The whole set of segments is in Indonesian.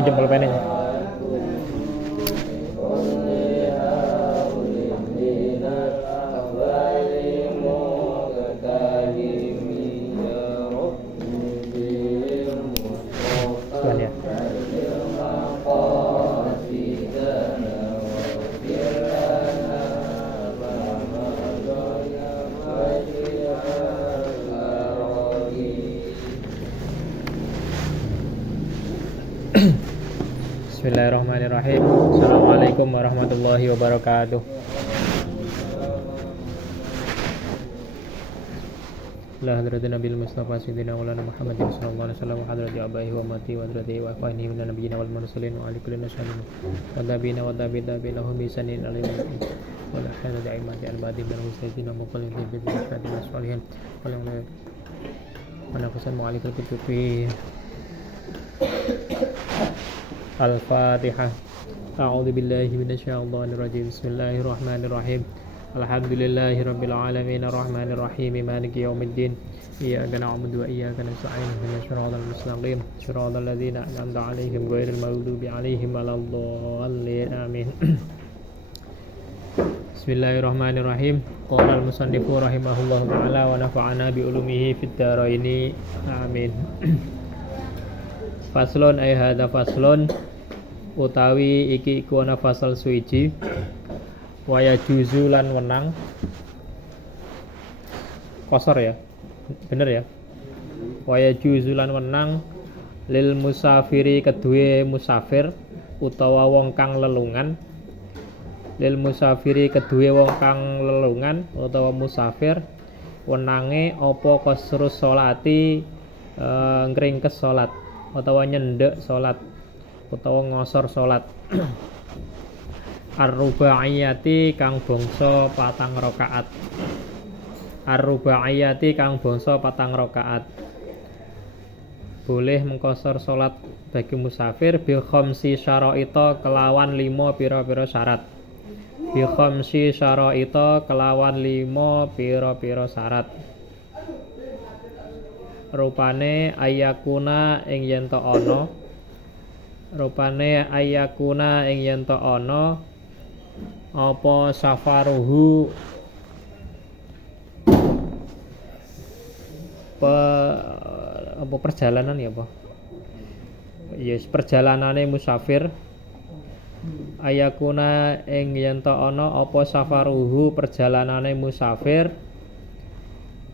Pinjam pulpennya. Sekian ya. Bismillahirrahmanirrahim. Assalamualaikum warahmatullahi wabarakatuh. La hadratin Nabil Mustafa Sayyidina Maulana Muhammadin sallallahu alaihi wasallam wa hadrati abaihi wa mati wa hadrati wa akhwanihi minan nabiyyin wal mursalin wa ali kulli nasalim wa tabina wa tabina hum bisanin alayhi wa la hadrati aimati al-badi bin musayyidina muqallin bi syahadatin salihin wa la nafsan mu'alikal kutubi Al-Fatihah. A'udzu billahi minasyaitonir rajim. Bismillahirrahmanirrahim. Alhamdulillahi rabbil alamin arrahmanir rahim maliki yaumiddin. Iyyaka na'budu wa iyyaka nasta'in ihdinas siratal mustaqim siratal ladzina an'amta 'alaihim ghairil maghdubi 'alaihim waladdallin. Amin. Bismillahirrahmanirrahim. Qala al-musannifu rahimahullahu ta'ala wa nafa'ana bi ulumihi fid dharaini. Amin. Faslon ay hadza faslon utawi iki iku ana fasal suwiji waya juzu lan wenang kosor ya bener ya waya juzu lan wenang lil musafiri kedue musafir utawa wong kang lelungan lil musafiri kedue wong kang lelungan utawa musafir wenange apa kasrus sholati ngringkes salat utawa nyendek salat utawa ngosor salat ar-rubaiyati kang bangsa patang rakaat ar-rubaiyati kang bangsa patang rakaat boleh mengkosor salat bagi musafir bi khamsi syaraita kelawan 5 pira-pira syarat bi khamsi syaraita kelawan 5 pira-pira syarat rupane ayakuna ing yen to ana rupane ayakuna ing yen to ana apa safaruhu apa perjalanan ya apa yes perjalanane musafir ayakuna ing yen to ana apa safaruhu perjalanane musafir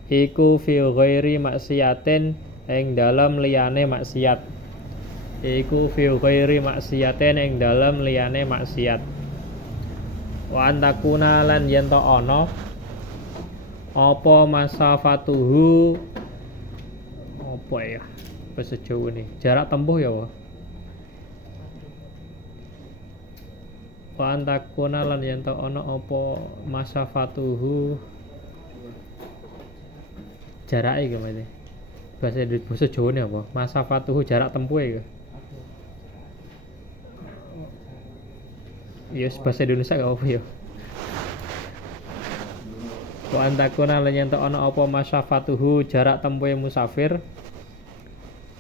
iku fi ghairi maksiatin ing dalam liyane maksiat iku fi ghairi maksiatin ing dalam liyane maksiat wa antakuna lan yen to ana apa masafatuhu apa ya bahasa Jawa nih jarak tempuh ya wa antakuna lan yen to ana apa masafatuhu jarake gimana bahasa Jawa ini apa masafatuhu jarak tempuh ya yes bahasa Indonesia gak apa ya wa antakuna lan yen to ana apa masafatuhu jarak tempuh musafir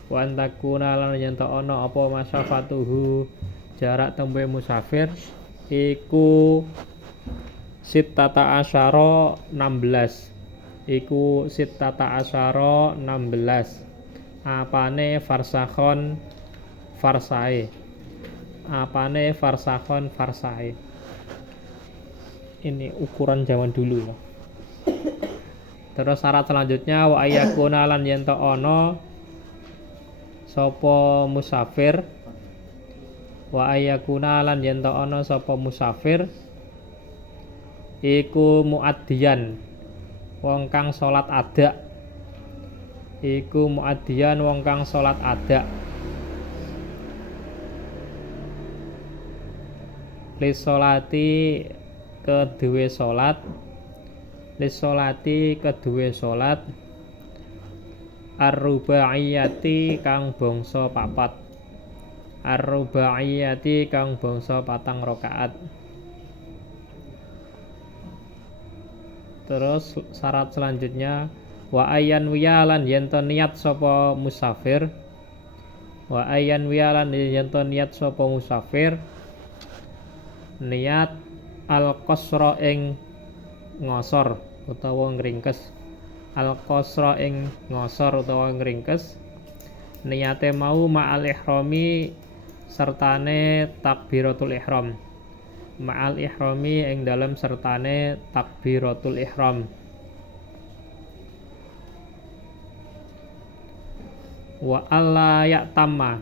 wa antakuna lan yen to ana apa masafatuhu jarak tempuh musafir iku sittata asyara 16 iku sittata asyara 16 apane farsakhon farsae apane farsakhon farsae ini ukuran zaman dulu loh. Terus syarat selanjutnya wa ayyakuna lan yen to ana sapa musafir wa ayyakuna lan yen to ana sapa musafir iku muaddiyan wong kang salat adak. Iku muaddiyan wong kang salat adak. Lisolati kedue salat. Lisolati kedue salat. Ar-rubaiyati kang bangsa papat. Ar-rubaiyati kang bangsa patang rakaat. Terus syarat selanjutnya wa ayyan wiyalan yen to niat sapa musafir. Wa ayyan wiyalan yen to niat sapa musafir. Niat al-qasra ing ngosor utawa ngringkes. Al-qasra ing ngosor utawa ngringkes. Niate mau ma'al ihrami sertane takbiratul ihram. Ma'al ihrami ing dalam sertane takbiratul ihram. Wa alla ya'tamma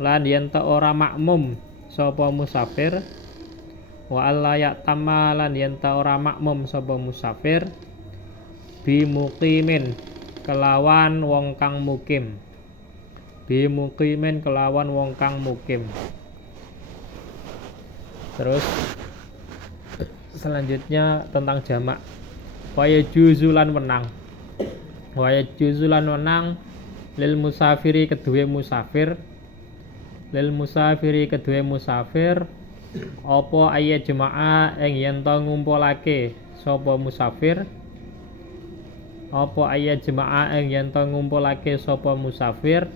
lan yen ta ora makmum sapa musafir. Wa alla ya'tamma lan yen ta ora makmum sapa musafir bimuqimin kelawan wong kang mukim. Bimuqimin kelawan wong kang mukim. Terus selanjutnya tentang jamak. Waya juzulan wenang. Waya juzulan wenang lil musafiri kedue musafir. Lil musafiri kedue musafir apa ayat jemaah ing yen to ngumpulake sapa musafir. Apa ayat jemaah ing yen to ngumpulake sapa musafir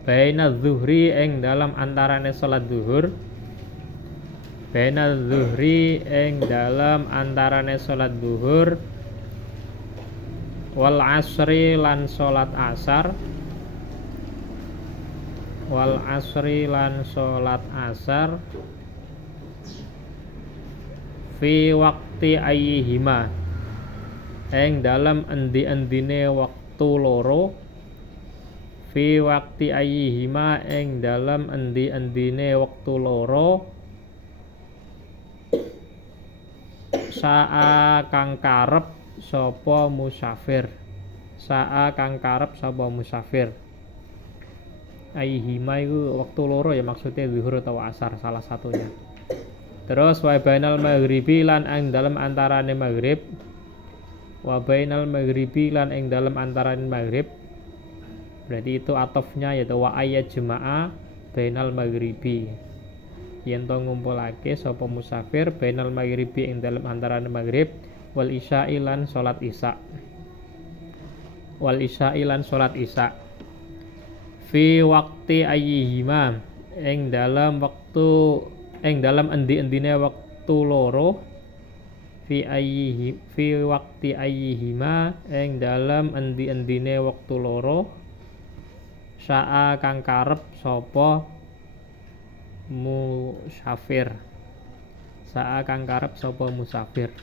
baina zuhri ing dalam antarane salat zuhur. Baina zuhri ing dalam antarane salat zuhur wal asri lan salat asar. Wal asri lan salat asar fi waqti ayyihima ing dalam endi-endine wektu loro. Fi waqti ayyihima ing dalam endi-endine wektu loro. Sa'a kang karep sapa musafir. Sa'a kang karep sapa musafir. Ayyihima itu wektu loro ya, maksudnya zuhur atau asar salah satunya. Terus wa bainal maghribi lan ing dalam antarane maghrib. Wa bainal maghribi lan ing dalam antarane maghrib. Berarti itu atofnya yaitu wa ayat jemaah bainal maghribi. Yen to ngumpulake sapa musafir bainal maghribi ing dalam antarane maghrib wal isya'i lan salat isya. Wal isya'i lan salat isya. Fi waqti ayyihima ing dalam waktu ing dalam endi-endine waktu loro. Fi waqti ayyihima ing dalam endi-endine waktu loro. Sa'a kang karep sapa musafir. Sa'a kang karep sapa musafir.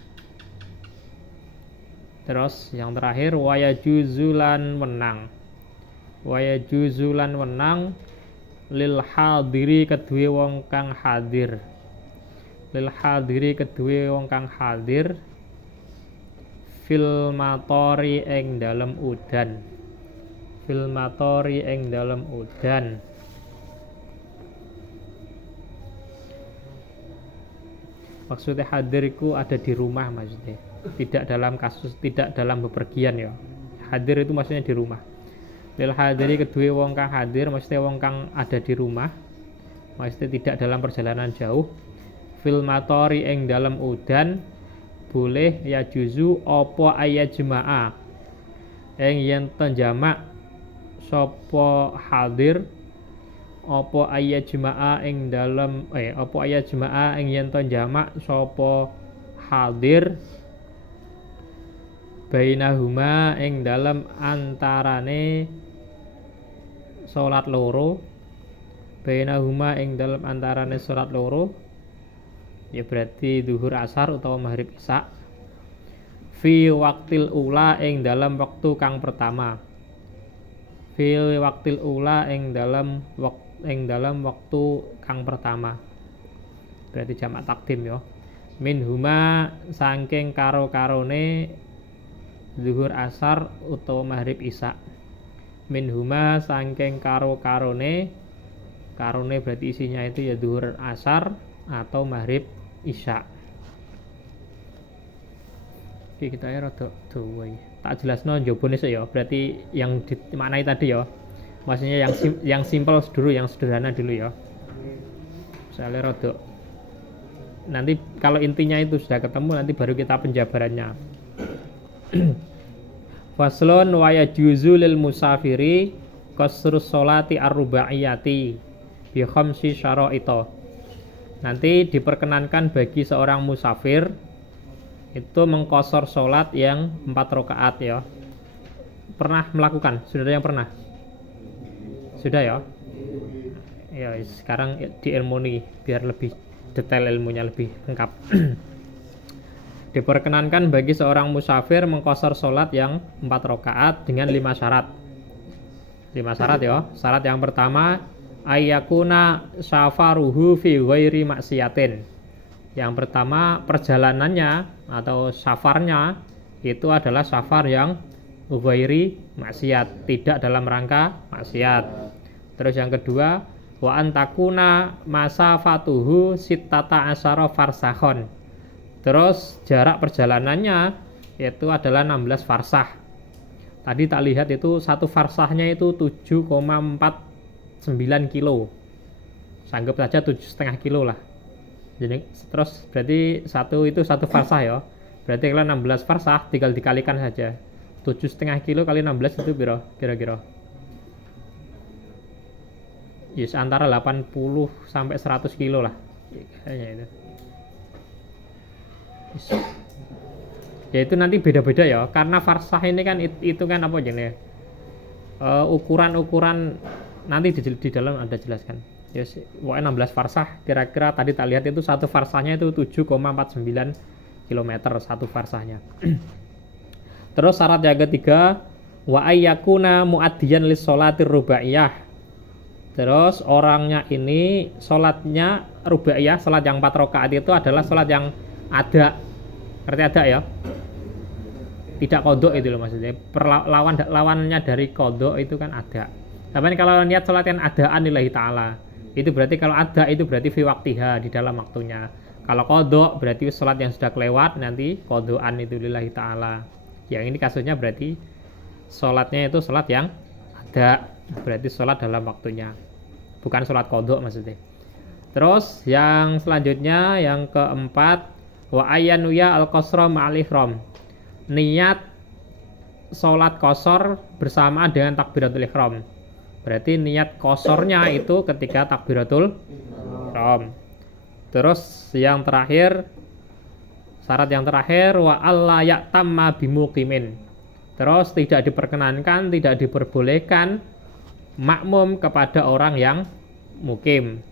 Terus yang terakhir waya juzulan menang. Waya juzulan menang lil hadiri kedue wong kang hadir. Lil hadiri kedue wong kang hadir fil matori ing dalem udan. Fil matori ing dalem udan. Maksudnya hadir itu ada di rumah maksudnya. Tidak dalam kasus, tidak dalam bepergian ya. Hadir itu maksudnya di rumah. Lil hadiri kedue wong kang hadir maksudnya wong kang ada di rumah. Maksudnya tidak dalam perjalanan jauh. Fil matori ing dalam udan boleh ya juzu apa ayat jemaah ing yen jamak sapa hadir apa ayat jemaah ing dalam apa ayat jemaah ing yen jamak sapa hadir bainahuma ing dalam antarane salat loro. Bainahuma ing dalam antarane salat loro ya berarti zuhur asar utawa maghrib isya. Fi waqtil ula ing dalam waktu kang pertama. Fi waqtil ula ing dalam waktu kang pertama. Berarti jamak takdim ya. Min huma saking karo-karone zuhur asar utawa maghrib isya. Minhuma saking karone berarti isinya itu ya zuhur asar atau maghrib isya. Oke, kita ya rada dawa iki. Tak jelasno njobone sik ya. Berarti yang dimaknai tadi ya. Maksudnya yang simple dulu, yang sederhana dulu ya. Misalnya rada nanti kalau intinya itu sudah ketemu nanti baru kita penjabarannya. Faslun wa yajuzu lil musafiri qasrus sholati ar-rubaiyati bi khamsi syara'ita. Nanti diperkenankan bagi seorang musafir itu mengkosor sholat yang 4 rakaat ya. Pernah melakukan? Sudah ada yang pernah? Sudah ya? Ya sekarang diilmuni biar lebih detail ilmunya, lebih lengkap. Diperkenankan bagi seorang musafir mengkosor sholat yang 4 rakaat dengan 5 syarat. 5 syarat ya. Syarat yang pertama ayyakuna safaruhu fi ghairi maksiatin. Yang pertama perjalanannya atau safarnya itu adalah safar yang ghairi maksiat, tidak dalam rangka maksiat. Terus yang kedua wa antakuna masafatuhu sittata asyara farsakhon. Terus jarak perjalanannya itu adalah 16 farsah. Tadi tak lihat itu satu farsahnya itu 7,49 kilo. Anggap saja 7,5 kilo lah. Jadi terus berarti satu farsah ya. Berarti kalau 16 farsah tinggal dikalikan saja. 7,5 kilo kali 16 itu berapa kira-kira? Yes, antara 80 sampai 100 kilo lah. Kayaknya itu. Yes. Ya itu nanti beda-beda ya. Karena farsah ini kan itu kan apa jenis? Ukuran-ukuran nanti di dalam ada jelaskan. Yes, 16 farsah kira-kira tadi tak lihat itu satu farsahnya itu 7,49 km satu farsahnya. Terus syarat yang ketiga wa ayyakuna muaddiyan lis sholatir rubaiyah. Terus orangnya ini sholatnya rubaiyah, sholat yang 4 rakaat itu adalah sholat yang ada. Berarti ada ya? Tidak kodok itu loh maksudnya. Lawannya dari kodok itu kan ada. Tapi kalau niat sholat yang adaan lillahi ta'ala, itu berarti kalau ada itu berarti fi waktiha, di dalam waktunya. Kalau kodok berarti sholat yang sudah kelewat, nanti kodokan itu lillahi ta'ala. Yang ini kasusnya berarti sholatnya itu sholat yang ada, berarti sholat dalam waktunya, bukan sholat kodok maksudnya. Terus yang selanjutnya yang keempat wa ayyanuya al-qasra ma'al ihram. Niat sholat qasar bersamaan dengan takbiratul ihram. Berarti niat kosornya itu ketika takbiratul ihram. Terus yang terakhir, syarat yang terakhir wa alla ya'tamma bimuqimin. Terus tidak diperkenankan, tidak diperbolehkan makmum kepada orang yang mukim.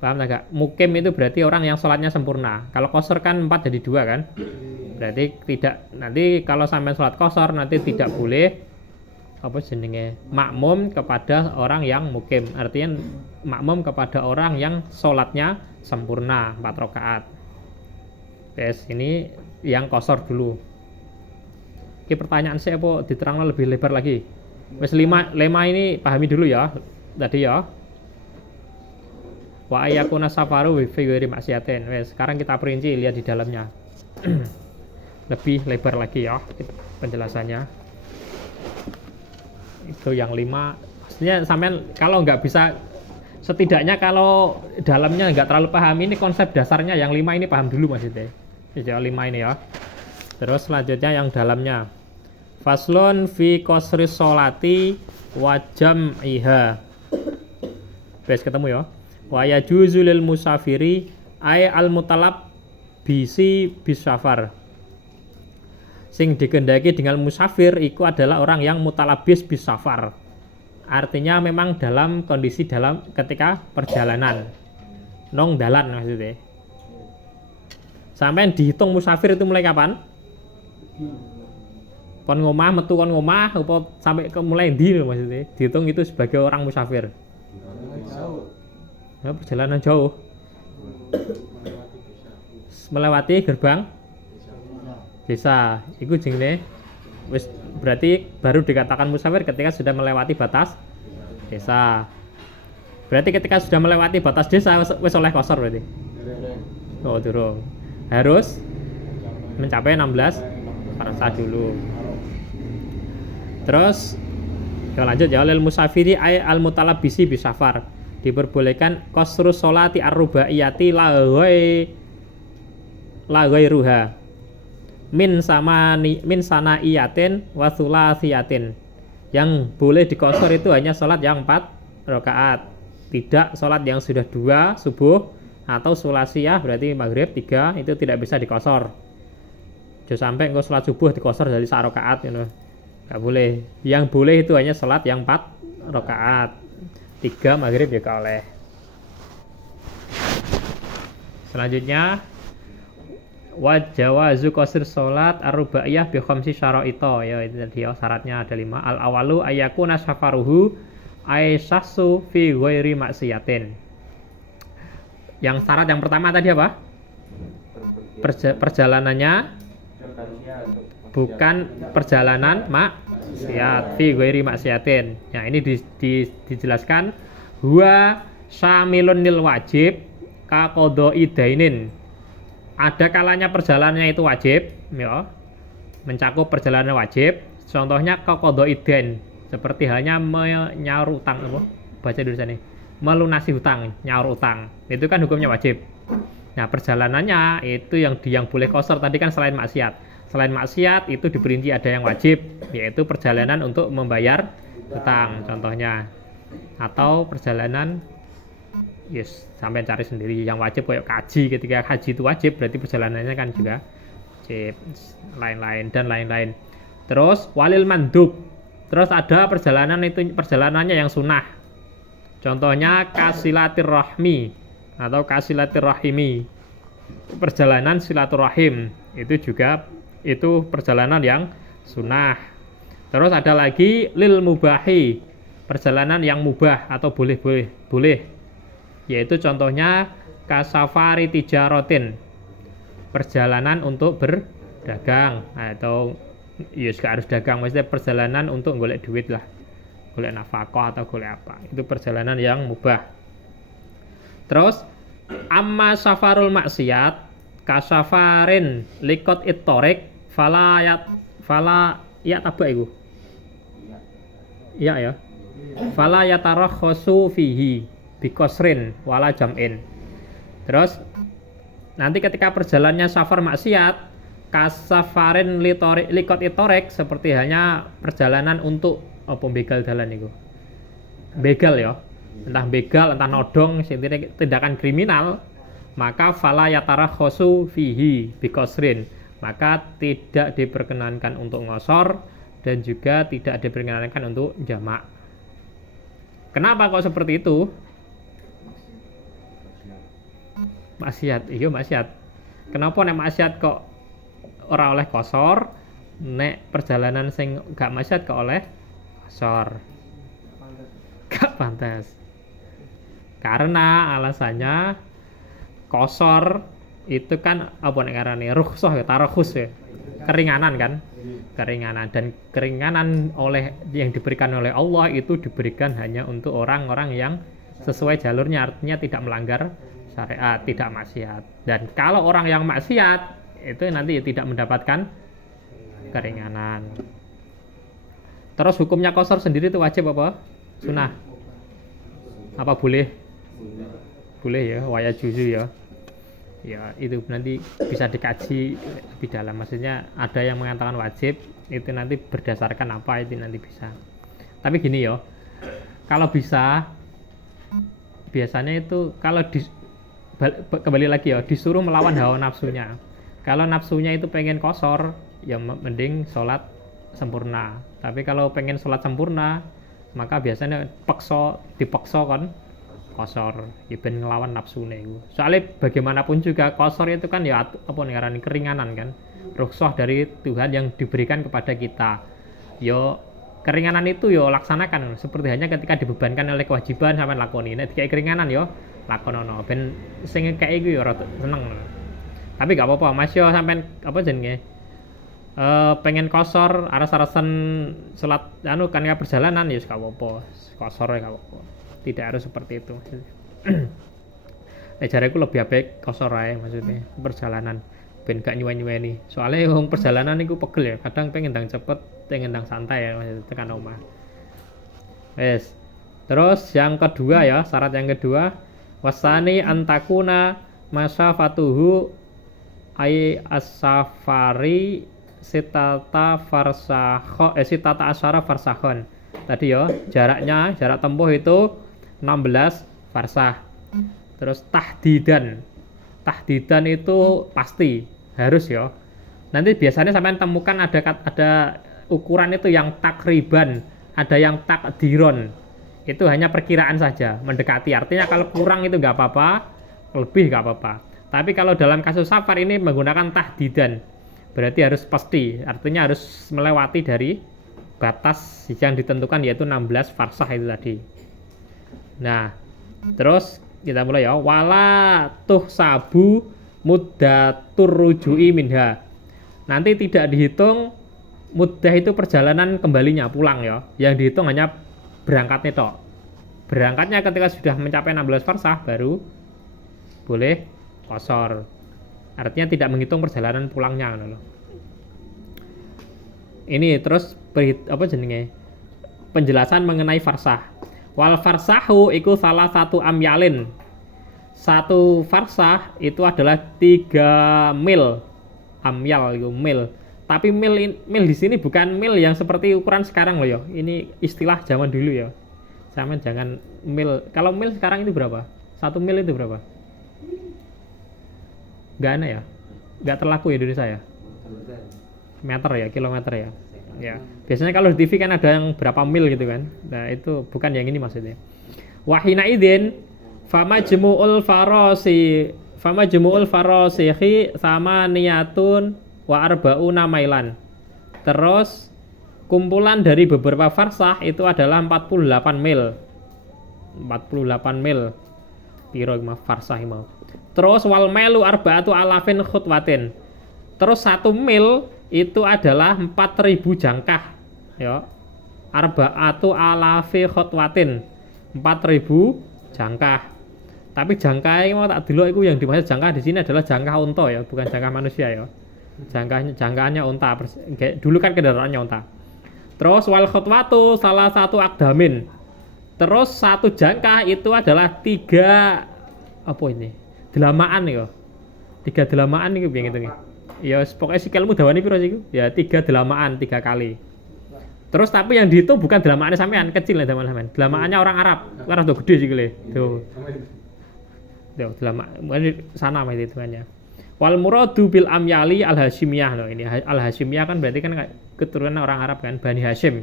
Paham enggak? Mukim itu berarti orang yang sholatnya sempurna. Kalau qasar kan 4 jadi 2 kan? Berarti tidak, nanti kalau sampai sholat qasar nanti tidak boleh apa jenenge makmum kepada orang yang mukim. Artinya makmum kepada orang yang sholatnya sempurna 4 rakaat. Yes, ini yang qasar dulu. Oke, pertanyaan saya apa diterangkan lebih lebar lagi. Wes 5 ini pahami dulu ya. Tadi ya. Wa ayyakuna safaru fi ghairi maksiatin. Wes, sekarang kita perinci lihat di dalamnya. Lebih lebar lagi ya penjelasannya. Itu yang 5. Maksudnya sampean kalau nggak bisa, setidaknya kalau dalamnya nggak terlalu paham, ini konsep dasarnya yang 5 ini paham dulu maksudnya. Ya 5 ini ya. Terus selanjutnya yang dalamnya. Faslun fi qasri sholati wa jam'iha. Bes ketemu ya. Wa yajuzu lil musafiri ay al mutalab bisi bisafar. Sing dikendaki dengan musafir itu adalah orang yang mutalabis bisafar. Artinya memang dalam kondisi dalam ketika perjalanan. Nong dalan maksudnya. Sampai dihitung musafir itu mulai kapan? Kon ngomah, metu kon ngomah, apa sampai ke mulai ndi maksudnya? Dihitung itu sebagai orang musafir. Nah, perjalanan jauh. Melewati gerbang desa. Iku jenenge wis berarti baru dikatakan musafir ketika sudah melewati batas desa. Berarti ketika sudah melewati batas desa wis oleh qasar berarti. Oh, durung. Harus mencapai 16 farsa dulu. Terus ya lanjut ya, lil musafiri ay al mutalabisi bisafar. Diperbolehkan qasru sholati ar-rubaiyati la ghairuha min sanaiyatin wa thulatsiyatin. Yang boleh dikosor itu hanya sholat yang 4 rakaat, tidak sholat yang sudah 2 subuh atau sulasiyah berarti maghrib 3 itu tidak bisa dikosor. Jangan sampai engkau sholat subuh dikosor dari 1 rakaat gitu. Nggak boleh. Yang boleh itu hanya sholat yang 4 rakaat, 3 maghrib ya oleh. Selanjutnya wa jawazu qasr salat ar-rubaiyah bi khamsi syara'ita, ya itu tadi ya, syaratnya ada 5. Al awalu ayakuna safaruhu aisasu fi ghairi maksiatin. Yang syarat yang pertama tadi apa? Perjalanannya bukan perjalanan maksiat, fi ghairi maksiatin. Ya ini dijelaskan huwa syamilun lil wajib ka qadha'i dainin. Ada kalanya perjalanannya itu wajib, ya, mencakup perjalanan wajib. Contohnya qadha'i dain, seperti halnya menyaur utang, apa? Baca dulu sini. Melunasi hutang, nyaur utang. Itu kan hukumnya wajib. Nah, perjalanannya itu yang boleh qasar tadi kan selain maksiat. Selain maksiat itu diperinci ada yang wajib, yaitu perjalanan untuk membayar hutang contohnya. Atau perjalanan sampai cari sendiri yang wajib kayak haji. Ketika haji itu wajib berarti perjalanannya kan juga wajib, lain-lain. Terus walil mandub. Terus ada perjalanan itu perjalanannya yang sunnah. Contohnya kasilatirrahmi atau kasilatirrahimi. Perjalanan silaturahim itu perjalanan yang sunnah. Terus ada lagi lil mubahi, perjalanan yang mubah atau boleh. Yaitu contohnya kasafari tijarotin, perjalanan untuk berdagang atau gak harus dagang, maksudnya perjalanan untuk golek duit lah, golek nafkah atau golek apa, itu perjalanan yang mubah. Terus amma safarul maksiat kasafarin likot ittorek fala tabak iku ya fala yatarakhasu fihi bikosrin wala jam'in. Terus nanti ketika perjalanannya safar maksiat kasafarin likot itorek, seperti hanya perjalanan untuk begal dalan itu, begal ya, entah begal entah nodong, tindakan kriminal, maka fala yatarakhasu fihi bikosrin, maka tidak diperkenankan untuk ngosor dan juga tidak diperkenankan untuk jamak. Kenapa kok seperti itu? Maksiat, iya maksiat. Kenapa nek maksiat kok ora oleh qasar, nek perjalanan sing gak maksiat kok oleh qasar? Gak pantas. Karena alasannya qasar itu kan apa nek ngarane rukhsah ya, tarakhus ya. Keringanan kan? Keringanan, dan keringanan yang diberikan oleh Allah itu diberikan hanya untuk orang-orang yang sesuai jalurnya, artinya tidak melanggar syariat, tidak maksiat. Dan kalau orang yang maksiat itu nanti tidak mendapatkan keringanan. Terus hukumnya qasar sendiri itu wajib apa? Sunnah? Apa boleh? Boleh ya, waya juzu ya. Ya itu nanti bisa dikaji lebih dalam. Maksudnya ada yang mengatakan wajib, itu nanti berdasarkan apa itu nanti bisa. Tapi gini ya, kalau bisa biasanya itu kalau kembali lagi ya, disuruh melawan hawa nafsunya. Kalau nafsunya itu pengen qasar, ya mending sholat sempurna. Tapi kalau pengen sholat sempurna, maka biasanya dipaksa kan qasar, ya ben ngelawan nafsune iku. Soalnya bagaimanapun juga qasar itu kan ya apa ngarani keringanan kan. Rukhsah dari Tuhan yang diberikan kepada kita. Yo keringanan itu yo laksanakan, seperti hanya ketika dibebankan oleh kewajiban sampean lakoni. Nek dikai keringanan yo lakonono ben sing kaya iku yo rada seneng. Tapi gak apa-apa, Mas yo sampean apa jenenge? pengen kosor aras-arasan salat anu kan ya perjalanan ya gak apa-apa. Kosor ya gak apa-apa. Tidak harus seperti itu. Jareku lebih baik kosor ae maksudnya perjalanan ben gak nyuwen-nyuweni. Soalnya wong perjalanan iku pegel ya. Kadang pengen ndang cepet, pengen ndang santai ya maksudnya tekan omah. Wes. Terus yang kedua ya, syarat yang kedua wasani antakuna masafatuhu ai as-safari sitata asyara farsahon. Tadi ya, jarak tempuh itu 16 farsah. Terus tahdidan. Tahdidan itu pasti harus ya. Nanti biasanya sampean temukan ada ukuran itu yang takriban, ada yang takdiron. Itu hanya perkiraan saja, mendekati. Artinya kalau kurang itu nggak apa-apa, lebih nggak apa-apa. Tapi kalau dalam kasus safar ini menggunakan tahdidan, berarti harus pasti. Artinya harus melewati dari batas yang ditentukan yaitu 16 farsah itu tadi. Nah, terus kita mulai ya. Wala tuh sabu muddatur ruju'i minha. Nanti tidak dihitung muddah itu perjalanan kembalinya pulang ya. Yang dihitung hanya berangkatnya tok. Berangkatnya ketika sudah mencapai 16 farsah baru boleh qasar. Artinya tidak menghitung perjalanan pulangnya loh. Ini terus penjelasan mengenai farsah. Wal farsahu iku salah satu amyalin. Satu farsah itu adalah 3 mil. Amyal itu mil. Tapi mil di sini bukan mil yang seperti ukuran sekarang loh ya. Ini istilah zaman dulu ya. Sama jangan mil. Kalau mil sekarang itu berapa? 1 mil itu berapa? Gak ada ya? Gak terlaku ya di Indonesia ya? Meter ya, kilometer ya. Ya. Biasanya kalau di TV kan ada yang berapa mil gitu kan. Nah, itu bukan yang ini maksudnya. Wahina idin fama jumu'ul farosihi sama niyatun wa arba'una mailan. Terus kumpulan dari beberapa farsah itu adalah 48 mil. 48 mil. Piro farsah mau. Terus wal mailu arba'atu alafin khutwatin. Terus 1 mil itu adalah 4.000 jangkah. Ya. Arba'atu alafi khutwatin. 4.000 jangkah. Tapi jangkah mau tak delok iku yang dimaksud jangkah di sini adalah jangkah unta ya, bukan jangkah manusia ya. Jangkaannya unta. Dulu kan kendaraannya unta. Terus wal khutwatu salah satu akdamin. Terus 1 jangkah itu adalah 3 apa ini? Delamaan ya. 3 delamaan iki piye ngitungnya? Ya pokoknya sikilmu dawane piro sih? Ya 3 delamaan 3 kali. Terus tapi yang dihitung bukan delamaannya sampean, kecil ya sampean. Delamaannya orang Arab. Kan rada gede sih kile. Tuh. Tuh delamaan sana mah hitungannya. Wal muradu bil amyali al hasyimiyah loh ini. Al hasyimiyah kan berarti kan keturunan orang Arab kan, Bani Hashim.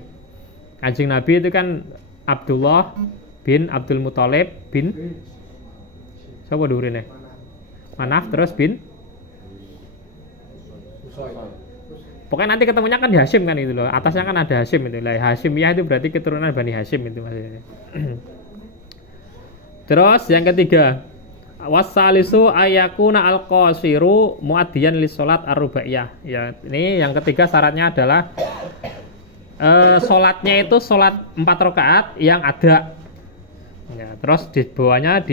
Kanjeng Nabi itu kan Abdullah bin Abdul Muthalib bin siapa durine? Manaf terus bin pokoknya nanti ketemunya kan di Hashim kan itu loh. Atasnya kan ada Hashim itu. Lah Hasyimiyah itu berarti keturunan Bani Hashim itu maksudnya. Terus yang ketiga wasalisu ayakuna al-qasiru muaddiyan li salat ar-rubaiyah. Ya, ini yang ketiga syaratnya adalah salatnya itu salat 4 rakaat yang ada. Ya, terus di bawahnya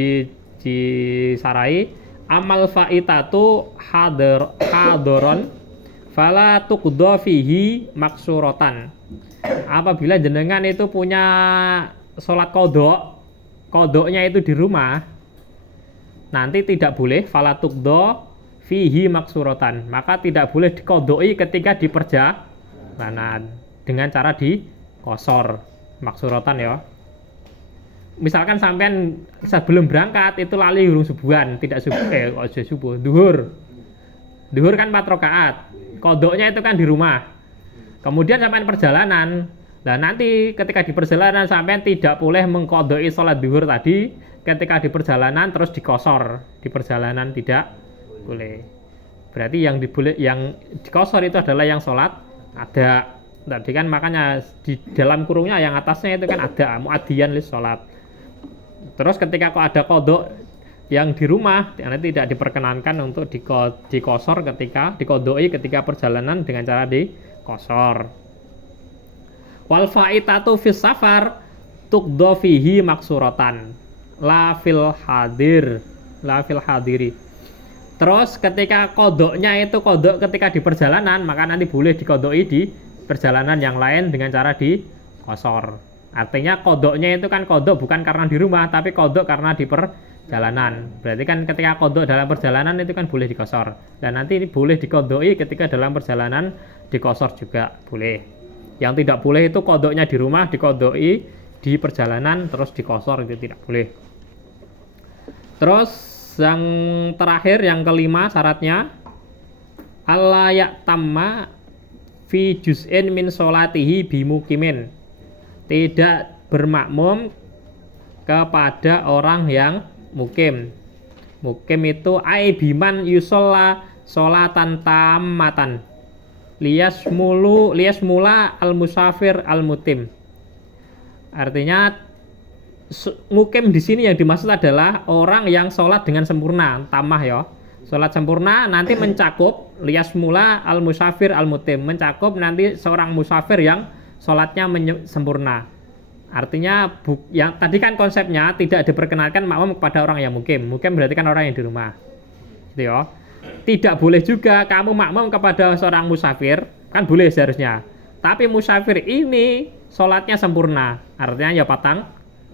disarai amal faitatu hadiron fala tuqda fihi maksuratan. Apabila jenengan itu punya salat kodoknya itu di rumah, nanti tidak boleh falatukdo fihi maksuratan, maka tidak boleh dikodoi ketika di perjalanan dengan cara dikosor maksuratan ya. Misalkan sampean sebelum berangkat itu lali urung subuhan, tidak subuh, duhur kan 4 rakaat, kodoknya itu kan di rumah. Kemudian sampean perjalanan, nah nanti ketika di perjalanan sampean tidak boleh mengkodoi sholat duhur tadi. Ketika di perjalanan terus dikosor, di perjalanan tidak boleh. Berarti yang dikosor itu adalah yang sholat ada. Tadi kan makanya di dalam kurungnya yang atasnya itu kan ada muaddiyan lis sholat. Terus ketika kok ada kodok yang di rumah karena tidak diperkenankan untuk dikosor ketika dikodoi ketika perjalanan dengan cara dikosor. Wal faitatu fis safar tuqda fihi maksuratan la fil hadiri. Terus ketika kodoknya itu kodok ketika di perjalanan, maka nanti boleh dikodoi di perjalanan yang lain dengan cara dikosor. Artinya kodoknya itu kan kodok bukan karena di rumah, tapi kodok karena di perjalanan. Berarti kan ketika kodok dalam perjalanan itu kan boleh dikosor. Dan nanti ini boleh dikodoi ketika dalam perjalanan dikosor juga boleh. Yang tidak boleh itu kodoknya di rumah, dikodoi di perjalanan, terus dikosor, itu tidak boleh. Terus yang terakhir, yang kelima syaratnya alla ya'tamma fi juz'in min sholatihi bimukimin, tidak bermakmum kepada orang yang mukim. Mukim itu biman yusolla sholatan tammatan liyasmula al musafir al mutim. Artinya mukim di sini yang dimaksud adalah orang yang sholat dengan sempurna, tamah ya. Sholat sempurna nanti mencakup liyasmula al musafir al mutim, mencakup nanti seorang musafir yang sholatnya sempurna. Artinya yang tadi kan konsepnya tidak diperkenalkan makmum kepada orang yang mukim. Mukim berarti kan orang yang di rumah. Gitu ya. Tidak boleh juga kamu makmum kepada seorang musafir, kan boleh seharusnya. Tapi musafir ini sholatnya sempurna, artinya ya 4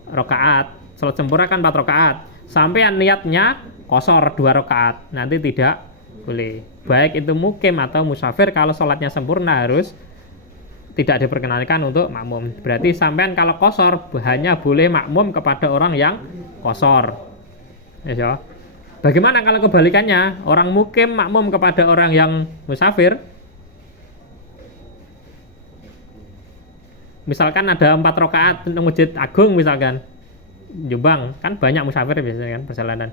rakaat. Sholat sempurna kan 4 rakaat. Sampai niatnya kosor 2 rakaat, nanti tidak boleh. Baik itu mukim atau musafir, kalau sholatnya sempurna harus tidak diperkenankan untuk makmum. Berarti sampean kalau kosor hanya boleh makmum kepada orang yang kosor. Ya. Bagaimana kalau kebalikannya? Orang mukim makmum kepada orang yang musafir. Misalkan ada 4 rakaat di Masjid Agung misalkan, Jombang, kan banyak musafir biasanya kan perjalanan.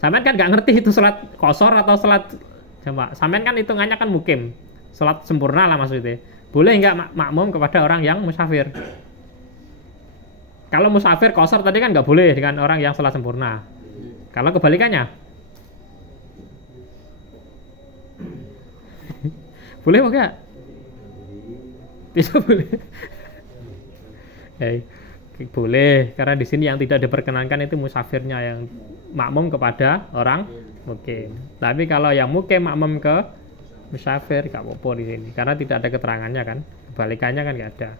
Sampean kan nggak ngerti itu salat kosor atau salat jamak. Sampean kan hitungannya kan mukim, salat sempurna lah maksudnya. Boleh nggak makmum kepada orang yang musafir? Kalau musafir kosor tadi kan nggak boleh dengan orang yang salat sempurna. Kalau kebalikannya, boleh nggak? Tidak boleh. Boleh, karena di sini yang tidak diperkenankan itu musafirnya yang makmum kepada orang mukim. Tapi kalau yang mukim makmum ke musafir gak apa-apa di sini, karena tidak ada keterangannya kan, kebalikannya kan gak ada.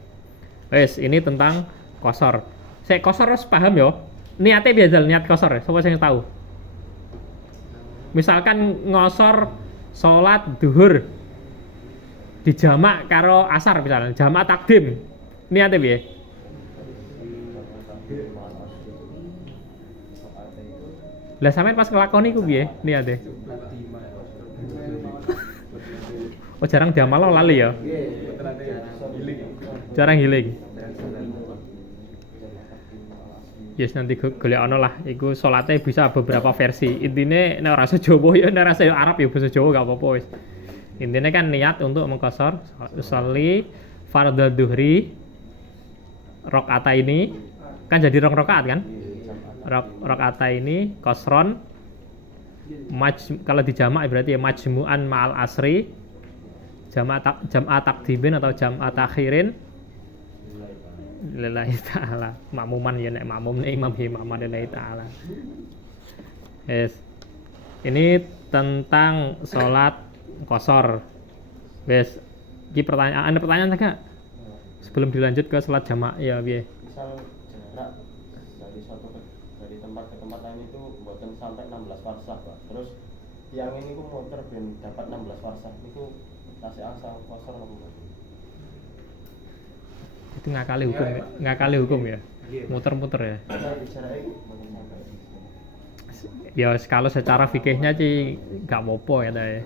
Wes, ini tentang kosor. Saya kosor harus paham yo. Niatnya biasa niat kosor, siapa yang tahu? Misalkan ngosor sholat duhur dijamak karo asar misalnya, jamak takdim, niatnya biasa. Lah sampean pas nglakoni ku piye niate? Oh jarang diamal lali ya. Jarang giling. Yes nanti golek ana lah iku salate bisa beberapa versi. Intine nek rasa Jawa ya nek rasa Arab ya basa Jawa gak apa-apa wis. Intine kan niat untuk mengqasar usolli fardhu dhuhri rakaat ini kan jadi 2 rakaat kan? Rakaat ini kosron kalau dijamak berarti ya majmu'an ma'al asri jam'at takdimin atau jam'at akhirin lillahi ta'ala makmuman ya nek makmum nek imam lillahi ta'ala. Yes. Ini tentang sholat kosor. Yes. Ini pertanyaan, ada pertanyaan enggak? Sebelum dilanjut ke sholat jamak ya piye? Misal jarak dari tempat ke tempat lain itu buatan sampai 16 farsah Pak. Terus yang ini ku muter ben dapat 16 farsah niku tasih asal kosor napa Pak? Itu ngakali hukum ya. Muter-muter ya. Ya kalau secara fikihnya sih nggak apa-apa ya deh.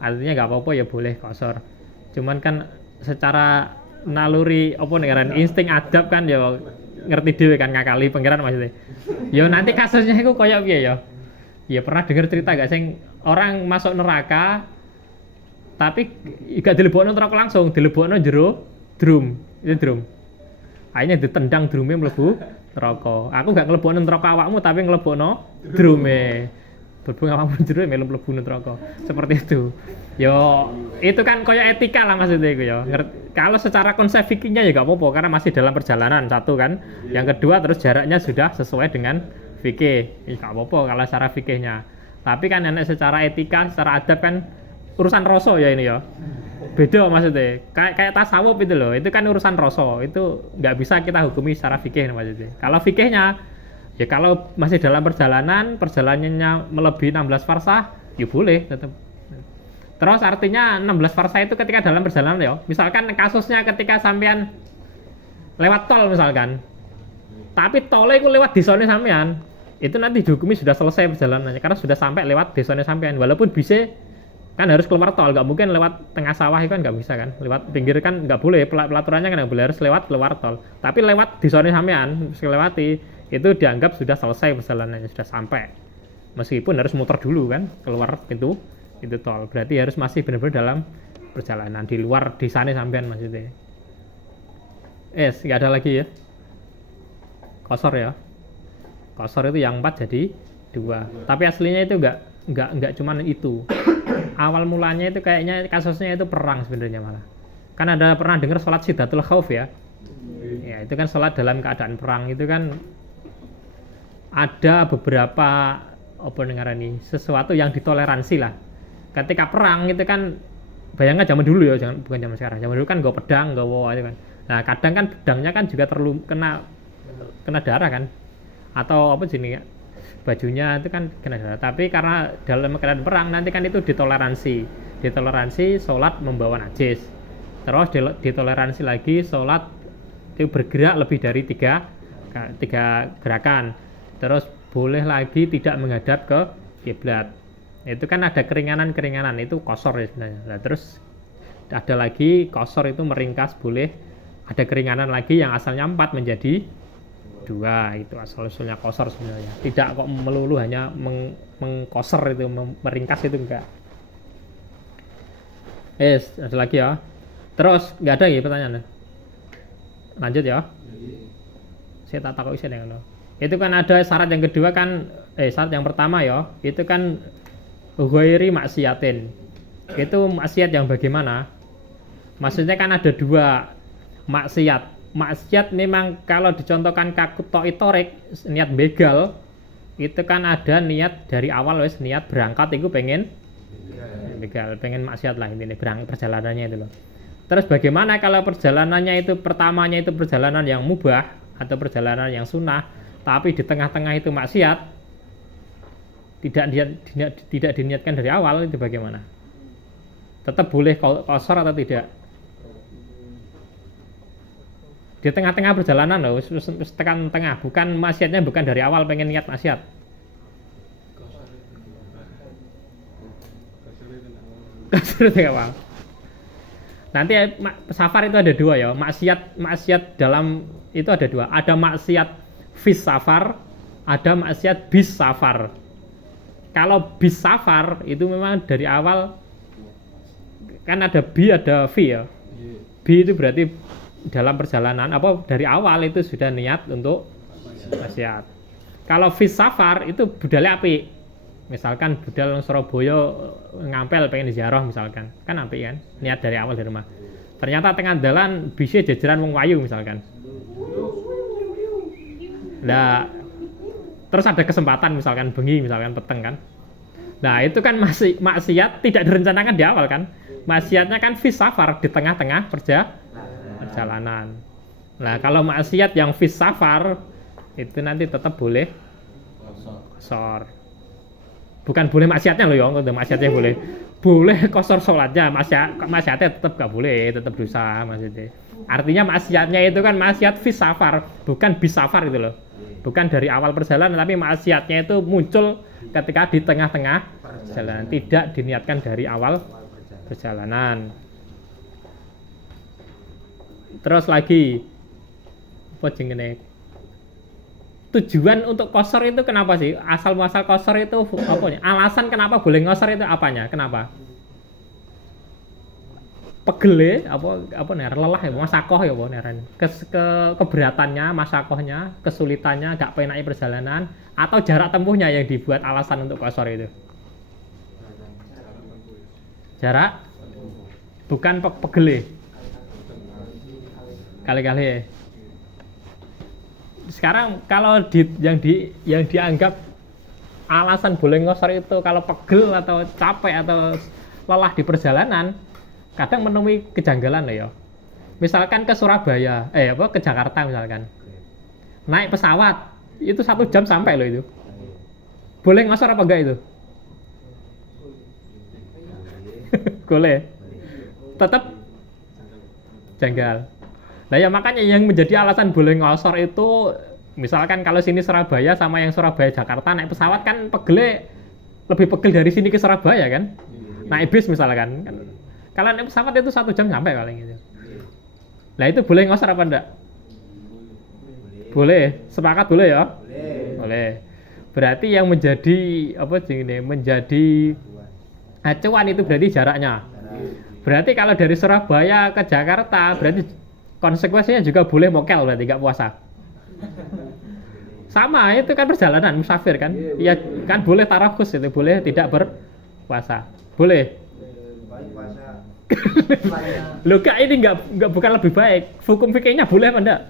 Artinya nggak apa-apa ya boleh kosor. Cuman kan secara naluri apa nih insting adab kan ya ngerti dhewe kan ngakali pangeran maksudnya. Ya nanti kasusnya iku koyo piye ya? Ya pernah dengar cerita gak sing orang masuk neraka tapi gak dilebokno neraka langsung, dilebokno jero drum. Itu drum. Akhirnya ditendang drumnya mlebu neraka. Aku gak nglebokno neraka awakmu tapi nglebokno drume. Berhubung awakmu drume mlebu neraka. Seperti itu. Yo, itu kan koyo etika lah maksudnya itu ya. Kalau secara konsep fikihnya ya gak apa-apa karena masih dalam perjalanan satu kan. Yang kedua terus jaraknya sudah sesuai dengan fikih. Ya gak apa-apa kalau secara fikihnya. Tapi kan enak secara etika, secara adab kan urusan rasa ya ini ya. Beda maksudnya. Kayak tasawuf itu loh. Itu kan urusan rasa. Itu nggak bisa kita hukumi secara fikih maksudnya. Kalau fikihnya ya kalau masih dalam perjalanannya melebihi 16 farsah, ya boleh tetap. Terus artinya 16 farsah itu ketika dalam perjalanan ya. Misalkan kasusnya ketika sampean lewat tol misalkan. Tapi tolnya itu lewat desane sampean. Itu nanti dihukumi sudah selesai perjalanannya karena sudah sampai lewat desane sampean. Walaupun bisa kan harus keluar tol, nggak mungkin lewat tengah sawah itu kan nggak bisa kan. Lewat pinggir kan nggak boleh, pelaturannya kan nggak boleh, harus lewat keluar tol. Tapi lewat desane sampean, lewati itu dianggap sudah selesai perjalanannya, sudah sampai. Meskipun harus muter dulu kan keluar pintu itu tol, berarti harus masih benar-benar dalam perjalanan di luar desane sampean maksudnya. Nggak ada lagi ya. Kosor ya. Kosor itu yang 4 jadi 2. Tapi aslinya itu enggak cuman itu. Awal mulanya itu kayaknya kasusnya itu perang sebenarnya malah. Kan ada pernah dengar sholat Sidatul Khauf ya? Ya, itu kan sholat dalam keadaan perang itu kan ada beberapa apa ini sesuatu yang ditoleransi lah. Ketika perang itu kan bayangkan zaman dulu ya, bukan zaman sekarang. Zaman dulu kan nggak pedang, nggak itu kan. Nah, kadang kan pedangnya kan juga kena darah kan. Atau apa jenis bajunya itu kan kena darah. Tapi karena dalam keadaan perang nanti kan itu ditoleransi sholat membawa najis. Terus ditoleransi lagi sholat itu bergerak lebih dari tiga gerakan. Terus boleh lagi tidak menghadap ke kiblat. Itu kan ada keringanan itu kosor ya sebenarnya. Nah, terus ada lagi kosor itu meringkas boleh. Ada keringanan lagi yang asalnya 4 menjadi 2, itu asal-usulnya kosor sebenarnya. Tidak kok melulu hanya mengkosor itu, meringkas itu enggak. Ada lagi ya. Terus enggak ada ya pertanyaannya. Lanjut ya. Saya tak takut isi dengan lo. Itu kan ada syarat yang kedua kan, syarat yang pertama ya, itu kan ghairi maksiatin. Itu maksiat yang bagaimana? Maksudnya kan ada 2 maksiat. Maksiat memang kalau dicontohkan kakuto itorik niat begal itu kan ada niat dari awal wes niat berangkat itu pengen begal, pengen maksiat lah intinya perjalanannya itu loh. Terus bagaimana kalau perjalanannya itu pertamanya itu perjalanan yang mubah atau perjalanan yang sunnah tapi di tengah-tengah itu maksiat tidak diniatkan dari awal, itu bagaimana? Tetap boleh kosor atau tidak? Di tengah-tengah perjalanan loh, tekan tengah, bukan maksiatnya bukan dari awal pengen niat maksiat. Kosor itu awal. Nanti safar itu ada 2 ya, maksiat dalam itu ada 2. Ada maksiat fis safar, ada maksiat bis safar. Kalau bis safar itu memang dari awal kan ada bi ada fi ya. Bi itu berarti dalam perjalanan dari awal itu sudah niat untuk maksiat. Kalau fis safar itu budalnya api. Misalkan budal Surabaya ngampel pengen ziarah misalkan, kan api kan, niat dari awal dari rumah. Ternyata tengah jalan bisa jajaran wong wayu misalkan. Nah, terus ada kesempatan misalkan bengi misalkan peteng kan. Nah, itu kan masih maksiat tidak direncanakan di awal kan. Maksiatnya kan fis safar di tengah-tengah perjalanan. Nah, kalau maksiat yang fis safar itu nanti tetap boleh kosor. Bukan boleh maksiatnya loh ya, udah maksiatnya boleh. Boleh kosor sholatnya, maksiatnya tetap gak boleh, tetap dosa maksudnya. Artinya maksiatnya itu kan maksiat fis safar, bukan bis safar itu loh. Bukan dari awal perjalanan, tapi maksiatnya itu muncul ketika di tengah-tengah perjalanan, tidak diniatkan dari awal perjalanan. Terus lagi apa jenenge? Tujuan untuk kosor itu kenapa sih? Asal muasal kosor itu apanya? Alasan kenapa boleh ngosor itu apanya? Kenapa? pegele apa ner lelah ya masakoh ya apa neran keberatannya masakohnya kesulitannya gak penake perjalanan atau jarak tempuhnya yang dibuat alasan untuk qasar itu jarak bukan pegele kali-kali ya. Sekarang kalau yang dianggap alasan boleh ngosor itu kalau pegel atau capek atau lelah di perjalanan kadang menemui kejanggalan loh ya. Misalkan ke Surabaya, ke Jakarta misalkan. Naik pesawat itu 1 jam sampai loh itu. Boleh ngosor apa enggak itu? Boleh. Tetap janggal. Nah ya makanya yang menjadi alasan boleh ngosor itu misalkan kalau sini Surabaya sama yang Surabaya Jakarta naik pesawat kan pegel lebih pegel dari sini ke Surabaya kan. Naik bis misalkan kan. Kalau naik pesawat itu 1 jam sampai paling gitu. Nah itu boleh ngosor apa enggak? Boleh. Sepakat boleh ya? Boleh. Berarti yang menjadi acuan itu berarti jaraknya. Berarti kalau dari Surabaya ke Jakarta berarti konsekuensinya juga boleh mokel berarti enggak puasa. Sama itu kan perjalanan musafir kan? Iya kan boleh tarakus itu boleh tidak berpuasa. Boleh. Loh kak ini enggak bukan lebih baik. Hukum fikihnya boleh apa enggak?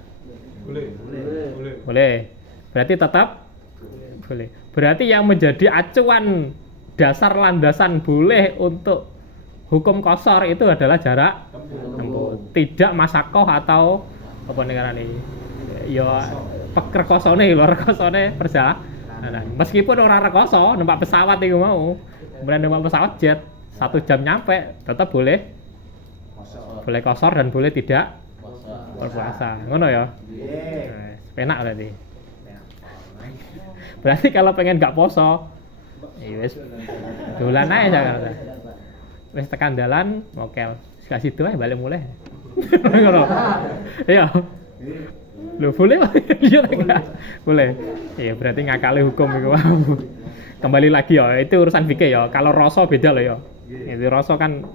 Boleh. Berarti tetap boleh. Berarti yang menjadi acuan dasar landasan boleh untuk hukum qasar itu adalah jarak tempuh. Tidak masakoh atau apa negara ini. Ya rekosone perjalanan. Meskipun orang rekoso numpak pesawat itu mau. Kemudian numpak pesawat jet 1 jam nyampe tetap boleh qasar dan boleh tidak berpuasa. Ngono ya? Penak berarti. Berarti kalau pengen gak poso, wis dolan ae Jakarta. Wis tekan dalan mokel. Kasih doa balik mulai. Ngono. Iya. Loh boleh iya enggak? Boleh. Iya berarti ngakali hukum iku. Kembali lagi ya, itu urusan fikih ya. Kalau rasa beda loh ya. Itu rasa kan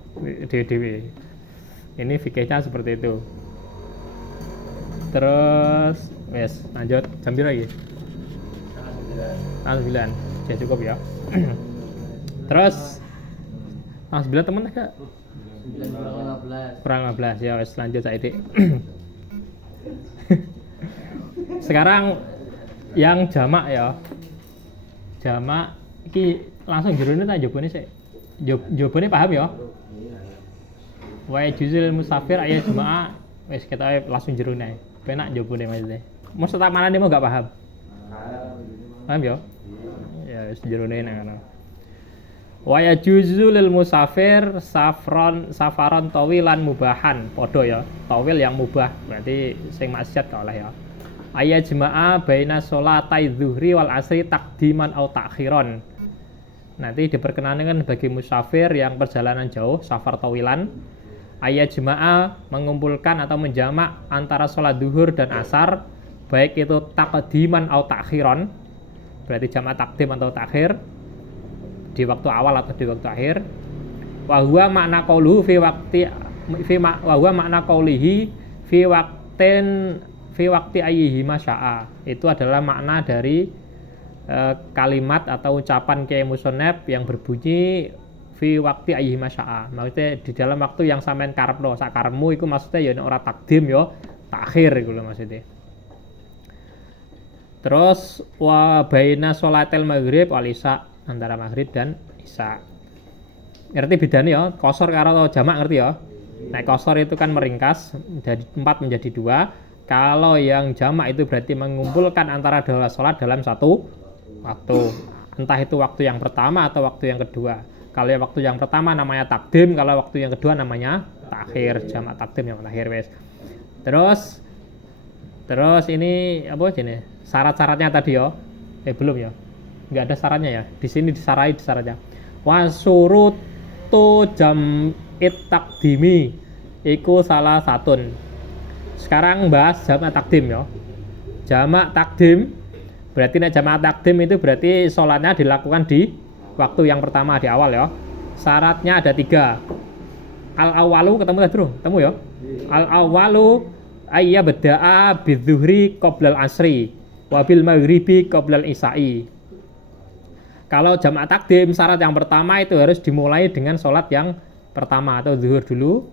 dewe-dewe. Ini fikihnya seperti itu. Terus wes lanjut jam berapa lagi? 9. Ya cukup ya. Terus 9 temen enggak? 9:15 ya wes lanjut saiki. Sekarang yang jamak ya. Jamak iki langsung jerone ta jobone sik. Jobone paham ya? Wa juzul musafir ayat jemaah wis kita langsung jerone. Penak jobone maksudnya. Mosok tak manane mau gak paham. Paham ya? Ya wis jerone nang ngono. Wa yajuzu lil musafir safaron tawilan mubahan. Padha ya, tawil yang mubah. Berarti sing maksiat gak oleh ya. Ayat jemaah baina sholatai zuhri wal asri takdiman au takhiron. Nanti diperkenankan bagi musafir yang perjalanan jauh, safar tawilan. Ayat jemaah mengumpulkan atau menjamak antara sholat zuhur dan asar, baik itu takdiman au takhiron. Berarti jamak takdim atau takhir di waktu awal atau di waktu akhir. Wa huwa makna qauluhu fi waqti ayyihi masya'a. Itu adalah makna dari kalimat atau ucapan Kiai Musoneb yang berbunyi fi waqti ayyihi masya'a. Maksudnya di dalam waktu yang sampean karepno, sak karepmu iku maksudnya ya ora takdim ya takhir iku lho maksudnya. Terus wa baina sholatil maghrib wal isya, antara maghrib dan isya. Ngerti bedanya ya, qasar karo jamak ngerti ya? Nek qasar itu kan meringkas dari 4 menjadi 2. Kalau yang jamak itu berarti mengumpulkan antara dua sholat dalam satu waktu. Entah itu waktu yang pertama atau waktu yang kedua. Kalau yang waktu yang pertama namanya takdim, kalau waktu yang kedua namanya takhir. Jamak takdim yang takhir wes. Terus ini apa jenis? Syarat-syaratnya tadi ya? Belum ya? Nggak ada syaratnya ya? Di sini disarai syaratnya. Wasurutu jam'it takdimi iku salah satun. Sekarang bahas jamak takdim ya. Jamak takdim berarti jamak takdim itu berarti sholatnya dilakukan di waktu yang pertama di awal ya. Syaratnya ada 3. Al awalu ketemu tadi bro, ketemu ya. Al awalu ayya bada'a bidzuhri qoblal asri wabil maghribi qoblal isai. Kalau jamak takdim syarat yang pertama itu harus dimulai dengan sholat yang pertama atau zuhur dulu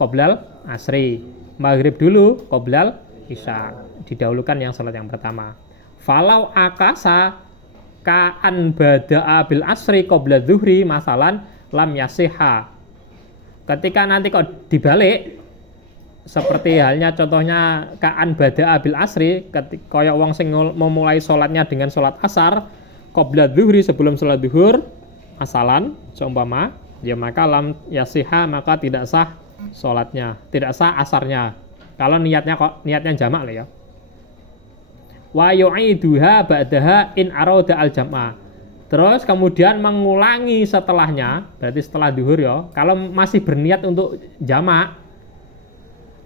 qoblal asri, maghrib dulu qoblal isya, didahulukan yang sholat yang pertama. Falau akasa ka'an bada'a bil asri qoblal zuhri masalan lam yasiha. Ketika nanti kok dibalik seperti halnya contohnya ka'an bada'a bil asri, kaya wong sing memulai sholatnya dengan sholat asar qabla zuhri sebelum sholat zuhur asalan seumpama ya maka lam yasiha maka tidak sah sholatnya, tidak sah asarnya kalau niatnya jamak lah ya. Wa yu'iduha ba'daha in arada al jam'a. Terus kemudian mengulangi setelahnya, berarti setelah zuhur ya, kalau masih berniat untuk jamak.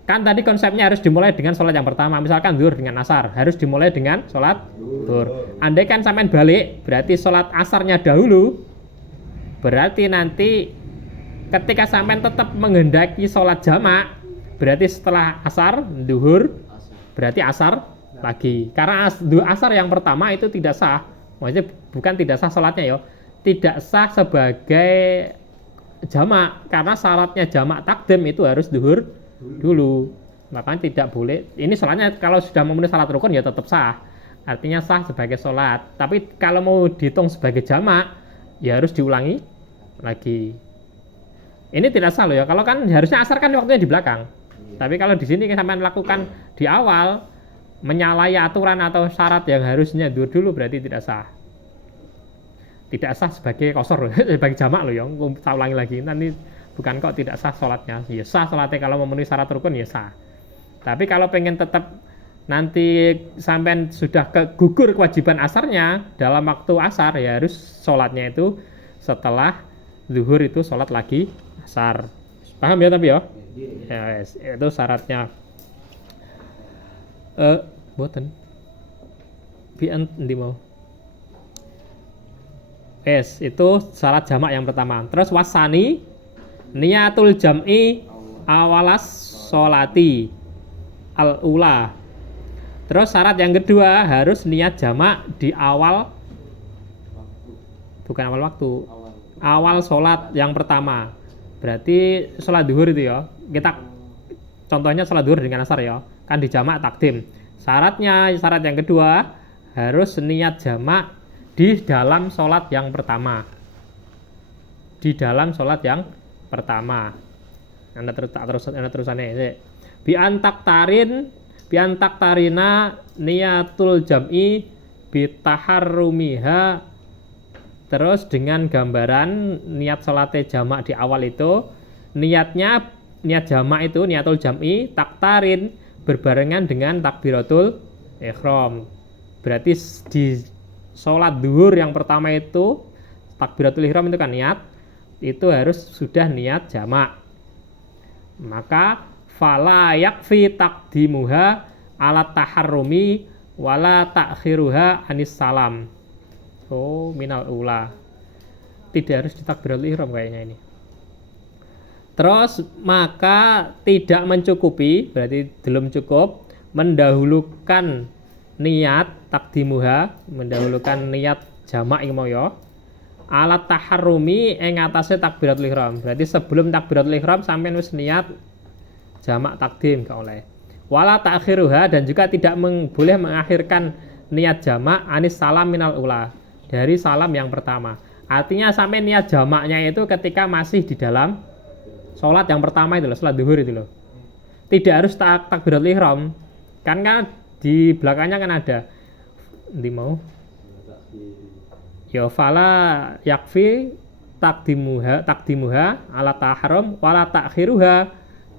Kan tadi konsepnya harus dimulai dengan sholat yang pertama, misalkan zuhur dengan asar, harus dimulai dengan sholat zuhur. Andai kan sampean balik, berarti sholat asarnya dahulu, berarti nanti ketika sampean tetap menghendaki sholat jamak, berarti setelah asar, zuhur, berarti asar lagi. Karena asar yang pertama itu tidak sah, maksudnya bukan tidak sah sholatnya ya, tidak sah sebagai jamak, karena syaratnya jamak takdim itu harus zuhur dulu, makanya tidak boleh. Ini sholatnya kalau sudah memenuhi syarat rukun ya tetap sah, artinya sah sebagai sholat. Tapi kalau mau dihitung sebagai jamak ya harus diulangi lagi. Ini tidak sah loh ya. Kalau kan harusnya asar kan waktunya di belakang. Tapi kalau di sini sampai lakukan di awal menyalahi aturan atau syarat yang harusnya dulu berarti tidak sah. Tidak sah sebagai qasar sebagai jamak loh ya. Saya ulangi lagi nanti. Bukan kok tidak sah sholatnya, ya sah sholatnya kalau memenuhi syarat rukun ya sah. Tapi kalau pengen tetap nanti sampai sudah gugur kewajiban asarnya dalam waktu asar ya harus sholatnya itu setelah zuhur itu sholat lagi asar. Paham ya tapi ya? Yes, itu syaratnya. Boten. Bian ndi mau? Yes, itu syarat jamak yang pertama. Terus wasani niatul jam'i awalas sholati al-ula. Terus syarat yang kedua harus niat jamak di awal, bukan awal waktu, awal sholat yang pertama. Berarti sholat zuhur itu ya, kita contohnya sholat zuhur dengan asar ya, kan di jamak takdim. Syarat yang kedua harus niat jamak di dalam sholat yang pertama. Di dalam sholat yang pertama. Anda terusannya. Bi antak tarina niatul jam'i bitaharrumiha. Terus dengan gambaran niat salatnya jamak di awal itu, niat jamak itu niatul jam'i taktarin berbarengan dengan takbiratul ihram. Berarti di salat zuhur yang pertama itu takbiratul ihram itu kan niat itu harus sudah niat jamak. Maka fala yakfi taqdimuha ala taharrumi wala ta'khiruha anis salam. Oh, minal ula. Tidak harus di takbiratul ihram kayaknya ini. Terus maka tidak mencukupi, berarti belum cukup mendahulukan niat takdimuha, mendahulukan niat jamak iki mau ya. Alat taharrumi ing atase takbiratul ihram. Berarti sebelum takbiratul ihram sampean wis niat jamak takdim gak oleh. Wala ta'khiruha dan juga tidak boleh mengakhirkan niat jamak anis salam minal ula, dari salam yang pertama. Artinya sampai niat jamaknya itu ketika masih di dalam sholat yang pertama itu loh, sholat zuhur itu loh. Tidak harus takbiratul ihram. Kan di belakangnya kan ada di mau ya fala yakfi takdimuha ala tahram wala ta'khiruha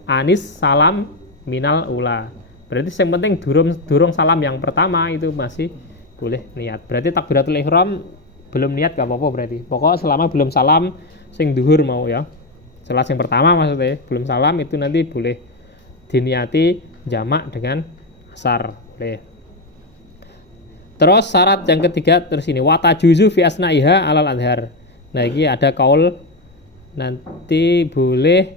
anis salam minal ula. Berarti yang penting durung salam yang pertama itu masih boleh niat. Berarti takbiratul ihram belum niat gak apa-apa berarti. Pokoknya selama belum salam sing zuhur mau ya. Setelah yang pertama maksudnya belum salam itu nanti boleh diniati jamak dengan asar boleh. Terus syarat yang ketiga terus ini watajuzu fi asnaiha alal adhar. Nah ini ada kaul nanti boleh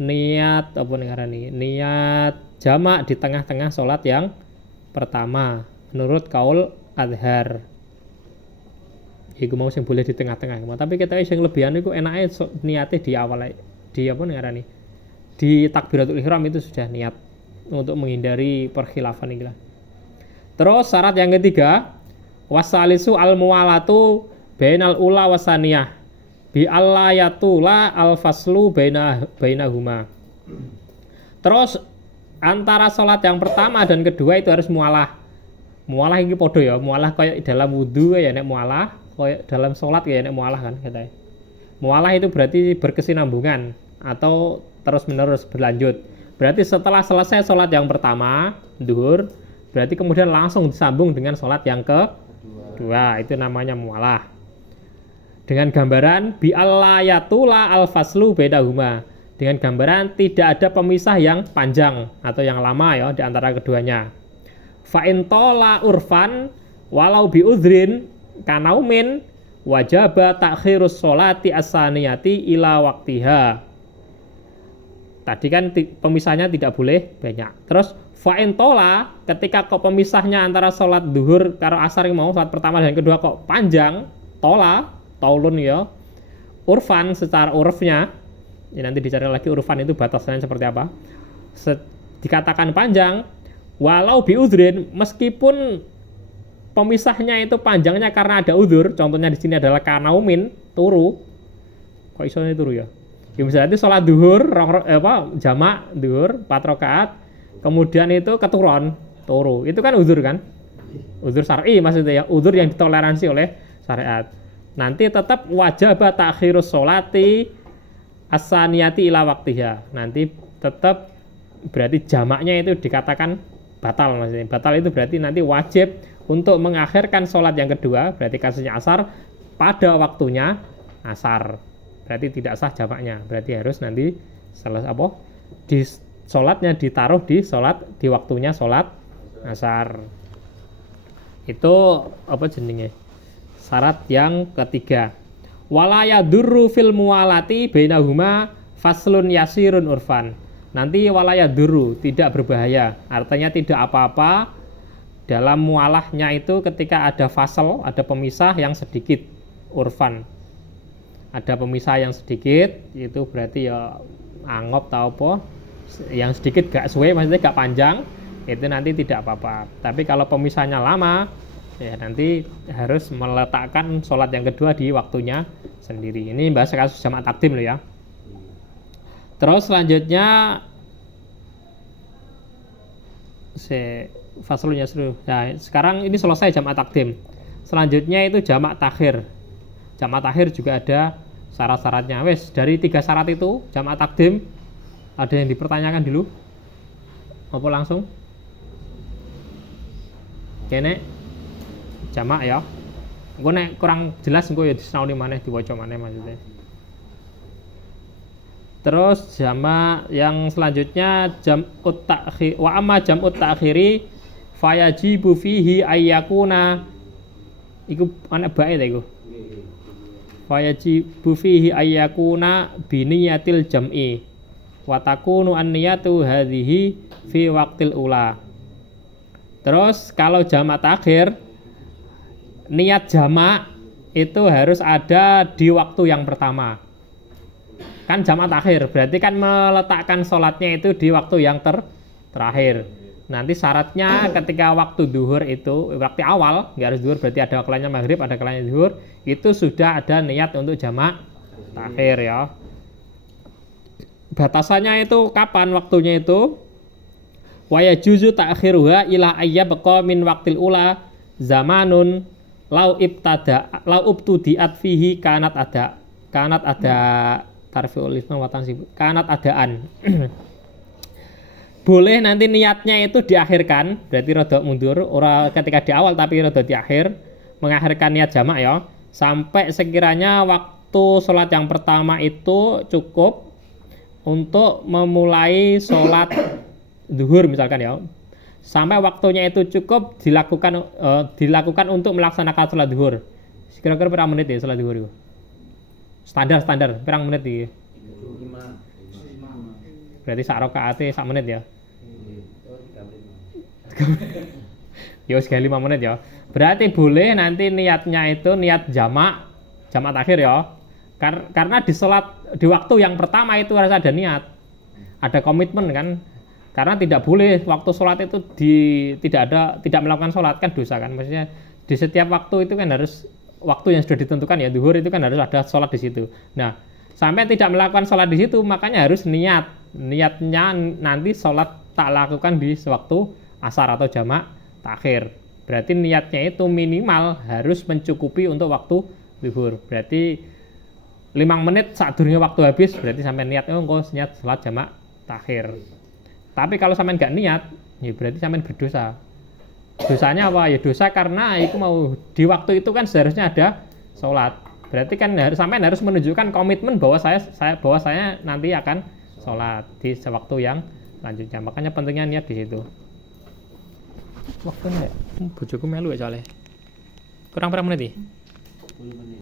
niat apa ngarani? Niat jamak di tengah-tengah salat yang pertama menurut kaul adhar. Iku mau sing boleh di tengah-tengah. Tapi kita sing lebihan iku enake niate di awal di apa ngarani? Di takbiratul ihram itu sudah niat untuk menghindari perkhilafan iki lah. Terus syarat yang ketiga, wasalisu al muwalatu bainal ula wasaniyah bi alla yatula al faslu bainahuma. Terus antara salat yang pertama dan kedua itu harus mualah. Mualah ini podo ya, mualah kayak dalam wudu ya nek mualah, kayak dalam salat ya nek mualah kan katanya. Mualah itu berarti berkesinambungan atau terus-menerus berlanjut. Berarti setelah selesai salat yang pertama, zuhur, berarti kemudian langsung disambung dengan salat yang kedua. Itu namanya mualah. Dengan gambaran bi alla yatula al faslu bainahuma. Dengan gambaran tidak ada pemisah yang panjang atau yang lama ya di antara keduanya. Fa in tola urfan walau bi udhrin kanaumin wajaba takhirus sholati as-saniyati ila waktiha. Tadi kan pemisahnya tidak boleh banyak. Terus fa in tola ketika kok pemisahnya antara sholat duhur karo asar mau sholat pertama dan kedua kok panjang, taulun ya. Urfan secara urufnya ya nanti dicari lagi urfan itu batasannya seperti apa. Dikatakan panjang walau bi udhrin meskipun pemisahnya itu panjangnya karena ada udzur, contohnya di sini adalah kanaumin, turu. Kok isonya turu ya? Ya misalnya sholat duhur, jamak duhur, 4 rakaat, kemudian itu keturun, turu. Itu kan udzur kan? Udzur syar'i maksudnya ya, udzur yang ditoleransi oleh syariat. Nanti tetap wajib takhirus sholati as-saniyati ila waktiha. Nanti tetap berarti jamaknya itu dikatakan batal maksudnya. Batal itu berarti nanti wajib untuk mengakhirkan sholat yang kedua, berarti kasusnya asar, pada waktunya asar. Berarti tidak sah jamaknya. Berarti harus nanti di sholatnya ditaruh di waktunya sholat asar. Itu apa jenenge? Syarat yang ketiga. Wala yadurru fil muwalati bainahuma faslun yasirun urfan. Nanti wala yadurru tidak berbahaya. Artinya tidak apa-apa dalam mualahnya itu ketika ada fasal, ada pemisah yang sedikit urfan. Ada pemisah yang sedikit, itu berarti ya angop atau apa, yang sedikit gak suwe, maksudnya gak panjang, itu nanti tidak apa-apa. Tapi kalau pemisahnya lama, ya nanti harus meletakkan sholat yang kedua di waktunya sendiri. Ini bahas kasus jamak takdim loh ya. Terus selanjutnya faslunnya seru. Nah, sekarang ini selesai jamak takdim. Selanjutnya itu jamak takhir. Jamak takhir juga ada syarat-syaratnya. Wes, dari 3 syarat itu jamak takdim ada yang dipertanyakan dulu? Apa langsung? Kene jamak ya. Engko nek kurang jelas engko ya disinaoni maneh diwaca maneh maksudnya. Terus jamak yang selanjutnya jam'ut ta'khir wa amma jam'ut ta'khiri fayajibu fihi ayyakuna iku ana bae ta iku. Fayajibu fihi ayyakuna biniyatil jam'i wa takunu an-niyatu hadhihi fi waqtil ula. Terus kalau jamak takhir niat jamak itu harus ada di waktu yang pertama. Kan jamak takhir berarti kan meletakkan sholatnya itu di waktu yang terakhir. Nanti syaratnya ketika waktu duhur itu waktu awal, nggak harus duhur, berarti ada kalanya maghrib, ada kalanya duhur, itu sudah ada niat untuk jamak takhir ya. Batasannya itu kapan waktunya itu? Wa yajuzu ta'khiruha ila ayyabqa min waqtil ula zamanun lau ubtudiat fihi kanat ada tarfi'ul isma wa tansib kanat adaan. Boleh nanti niatnya itu diakhirkan, berarti rada mundur, ora ketika di awal tapi rada di akhir, mengakhirkan niat jamak ya, sampai sekiranya waktu sholat yang pertama itu cukup untuk memulai sholat zuhur misalkan ya, sampai waktunya itu cukup dilakukan untuk melaksanakan sholat zuhur. Kira-kira berapa menit ya sholat zuhur itu? Standar berapa menit ya? Berarti sak rakaate sak menit ya. Oh, 3 menit. Ya wis 5 menit ya. Berarti boleh nanti niatnya itu niat jamak takhir ya. Karena di sholat di waktu yang pertama itu harus ada niat. Ada komitmen kan. Karena tidak boleh waktu sholat itu tidak melakukan sholat kan dosa kan. Maksudnya di setiap waktu itu kan harus waktu yang sudah ditentukan ya zuhur itu kan harus ada sholat di situ. Nah, sampai tidak melakukan sholat di situ makanya harus niatnya nanti sholat tak lakukan di sewaktu asar atau jamak takhir. Berarti niatnya itu minimal harus mencukupi untuk waktu zuhur. Berarti 5 menit saat durungnya waktu habis berarti sampai niatnya engko niat sholat jamak takhir. Tapi kalau sampai nggak niat, ya berarti sampai berdosa. Dosanya apa? Ya dosa karena itu mau di waktu itu kan seharusnya ada sholat. Berarti kan harus menunjukkan komitmen bahwa saya nanti akan sholat di sewaktu yang selanjutnya. Makanya pentingnya niat di situ. Waktunya bojoku melu ya soalnya. Kurang berapa menit nih? 10 menit.